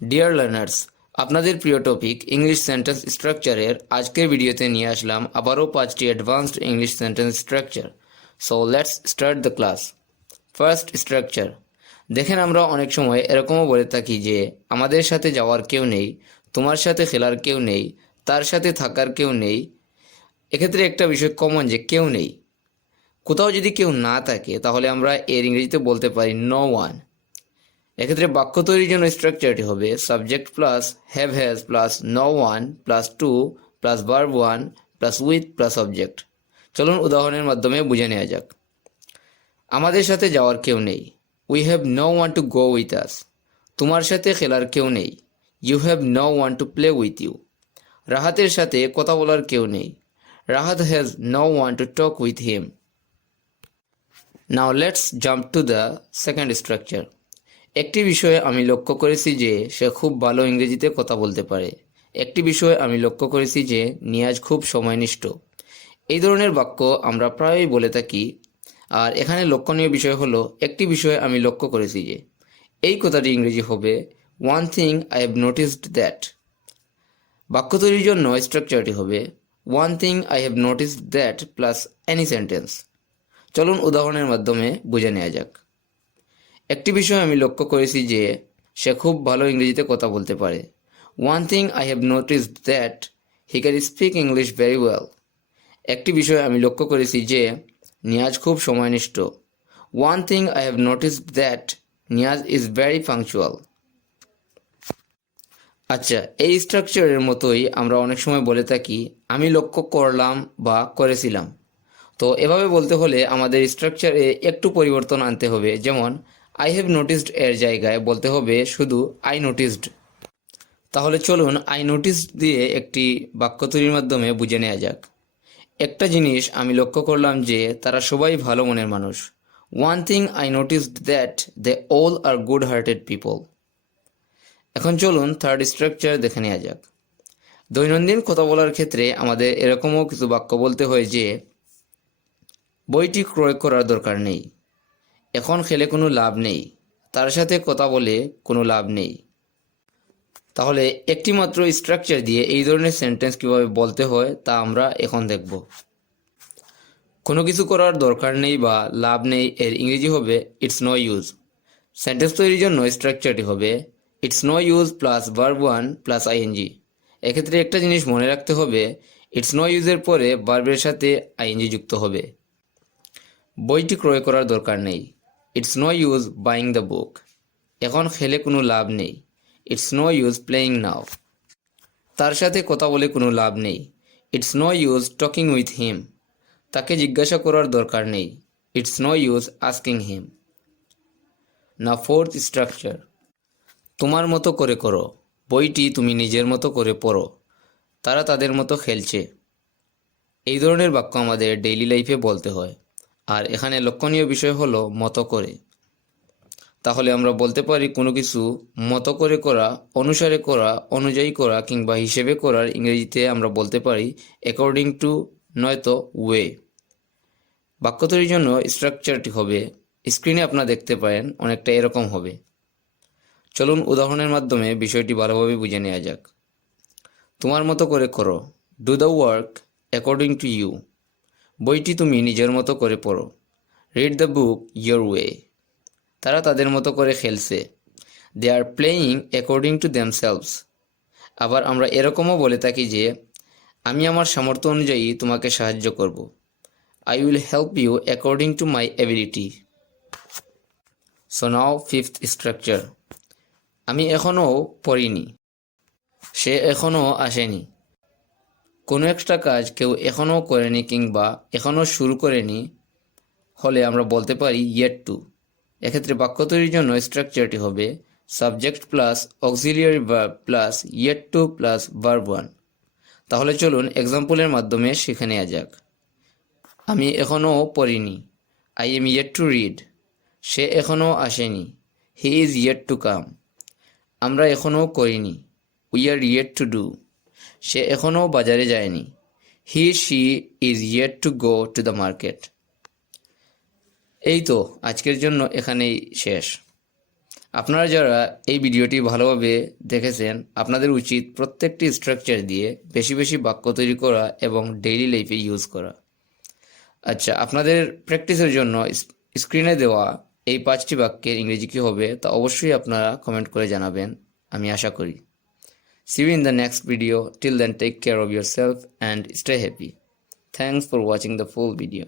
Dear learners, আপনাদের প্রিয় topic English sentence স্ট্রাকচারের আজকের ভিডিওতে নিয়ে আসলাম আবারও 5টি advanced English sentence structure. So let's start the class. First structure. দেখেন, আমরা অনেক সময় এরকমও বলে থাকি যে আমাদের সাথে যাওয়ার কেউ নেই, তোমার সাথে খেলার কেউ নেই, তার সাথে থাকার কেউ নেই। এক্ষেত্রে একটা বিষয় কমন যে কেউ নেই। কোথাও যদি কেউ না থাকে তাহলে আমরা এর ইংরেজিতে বলতে পারি নো ওয়ান। এক্ষেত্রে বাক্য তৈরির জন্য স্ট্রাকচারটি হবে subject plus have has plus no one plus to plus verb one plus with plus object. চলুন উদাহরণের মাধ্যমে বুঝে নেওয়া যাক। আমাদের সাথে যাওয়ার কেউ নেই, we have no one to go with us. তোমার সাথে খেলার কেউ নেই, you have no one to play with you. রাহাতের সাথে কথা বলার কেউ নেই, Rahat has no one to talk with him. Now let's jump to the second structure. একটি বিষয়ে আমি লক্ষ্য করেছি যে সে খুব ভালো ইংরেজিতে কথা বলতে পারে। একটি বিষয়ে আমি লক্ষ্য করেছি যে নিয়াজ খুব সময়নিষ্ঠ। এই ধরনের বাক্য আমরা প্রায়ই বলে থাকি। আর এখানে লক্ষণীয় বিষয় হলো একটি বিষয়ে আমি লক্ষ্য করেছি যে, এই কথাটি ইংরেজি হবে one thing I have noticed that. বাক্য তৈরির জন্য স্ট্রাকচারটি হবে one thing I have noticed that plus any sentence. চলুন উদাহরণের মাধ্যমে বুঝে নেওয়া যাক। একটি বিষয় আমি লক্ষ্য করেছি যে সে খুব ভালো ইংরেজিতে কথা বলতে পারে। One thing I have noticed that he can speak English very well. একটি বিষয় আমি লক্ষ্য করেছি যে নিয়াজ খুব সময়নিষ্ঠ। One thing I have noticed that Niaz is very punctual. আচ্ছা, এই স্ট্রাকচারের মতোই আমরা অনেক সময় বলে থাকি আমি লক্ষ্য করলাম বা করেছিলাম। তো এভাবে বলতে হলে আমাদের স্ট্রাকচারে একটু পরিবর্তন আনতে হবে। যেমন আই হ্যাভ নোটিসড এর জায়গায় বলতে হবে শুধু আই নোটিসড। তাহলে চলুন আই নোটিসড দিয়ে একটি বাক্য তৈরির মাধ্যমে বুঝে নেওয়া যাক। একটা জিনিস আমি লক্ষ্য করলাম যে তারা সবাই ভালো মনের মানুষ। One thing I noticed that they all are good hearted people. এখন চলুন থার্ড স্ট্রাকচার দেখে নেওয়া যাক। দৈনন্দিন কথা বলার ক্ষেত্রে আমাদের এরকমও কিছু বাক্য বলতে হয় যে বইটি ক্রয় করার দরকার নেই, এখন খেলে কোনো লাভ নেই, তার সাথে কথা বলে কোনো লাভ নেই। তাহলে একটি মাত্র স্ট্রাকচার দিয়ে এই ধরনের সেন্টেন্স কিভাবে বলতে হয় তা আমরা এখন দেখব। কোনো কিছু করার দরকার নেই বা লাভ নেই এর ইংরেজি হবে ইটস নো ইউজ। সেন্টেন্স তৈরির জন্য স্ট্রাকচারটি হবে it's no use plus verb one plus ING. এক্ষেত্রে একটা জিনিস মনে রাখতে হবে, ইটস নো ইউজের পরে ভার্বের সাথে আইএনজি যুক্ত হবে। বইটি ক্রয় করার দরকার নেই, it's no use buying the book. এখন খেলে কোনো লাভ নেই, it's no use playing now. তার সাথে কথা বলে কোনো লাভ নেই, it's no use talking with him. তাকে জিজ্ঞাসা করার দরকার নেই, it's no use asking him. না ফোর্থ স্ট্রাকচার। তোমার মতো করে করো, বইটি তুমি নিজের মতো করে পড়ো, তারা তাদের মতো খেলছে। এই ধরনের বাক্য আমাদের ডেইলি লাইফে বলতে হয়। আর এখানে লক্ষণীয় বিষয় হলো মতো করে। তাহলে আমরা বলতে পারি কোনো কিছু মতো করে করা, অনুসারে করা, অনুযায়ী করা কিংবা হিসেবে করার ইংরেজিতে আমরা বলতে পারি অ্যাকর্ডিং টু, নয়তো ওয়ে। বাক্য তৈরির জন্য স্ট্রাকচারটি হবে, স্ক্রিনে আপনারা দেখতে পারেন অনেকটা এরকম হবে। চলুন উদাহরণের মাধ্যমে বিষয়টি ভালোভাবে বুঝে নেওয়া যাক। তোমার মতো করে করো, do the work according to you. বইটি তুমি নিজের মতো করে পড়ো, read the book your way. তারা তাদের মতো করে খেলছে, they are playing according to themselves. আবার আমরা এরকমও বলে থাকি যে আমি আমার সামর্থ্য অনুযায়ী তোমাকে সাহায্য করব, I will help you according to my ability. So now fifth structure. আমি এখনও পড়িনি, সে এখনও আসেনি। কোনো একটা কাজ কেউ এখনও করেনি কিংবা এখনও শুরু করেনি হলে আমরা বলতে পারি ইয়েট টু। এক্ষেত্রে বাক্য তৈরির জন্য স্ট্রাকচারটি হবে subject plus auxiliary verb plus yet two plus verb one. তাহলে চলুন এক্সাম্পলের মাধ্যমে শিখে নেওয়া যাক। আমি এখনও পড়িনি, I am yet to read. সে এখনও আসেনি, he is yet to come. আমরা এখনও করিনি, we are yet to do. সে এখনও বাজারে যায়নি, he she is yet to go to the market. এই তো আজকের জন্য এখানেই শেষ। আপনারা যারা এই ভিডিওটি ভালোভাবে দেখেছেন, আপনাদের উচিত প্রত্যেকটি স্ট্রাকচার দিয়ে বেশি বেশি বাক্য তৈরি করা এবং ডেইলি লাইফে ইউজ করা। আচ্ছা, আপনাদের প্র্যাকটিসের জন্য স্ক্রিনে দেওয়া এই 5টি বাক্যের ইংরেজি কী হবে তা অবশ্যই আপনারা কমেন্ট করে জানাবেন, আমি আশা করি। See you in the next video. Till then, take care of yourself and stay happy. Thanks for watching the full video.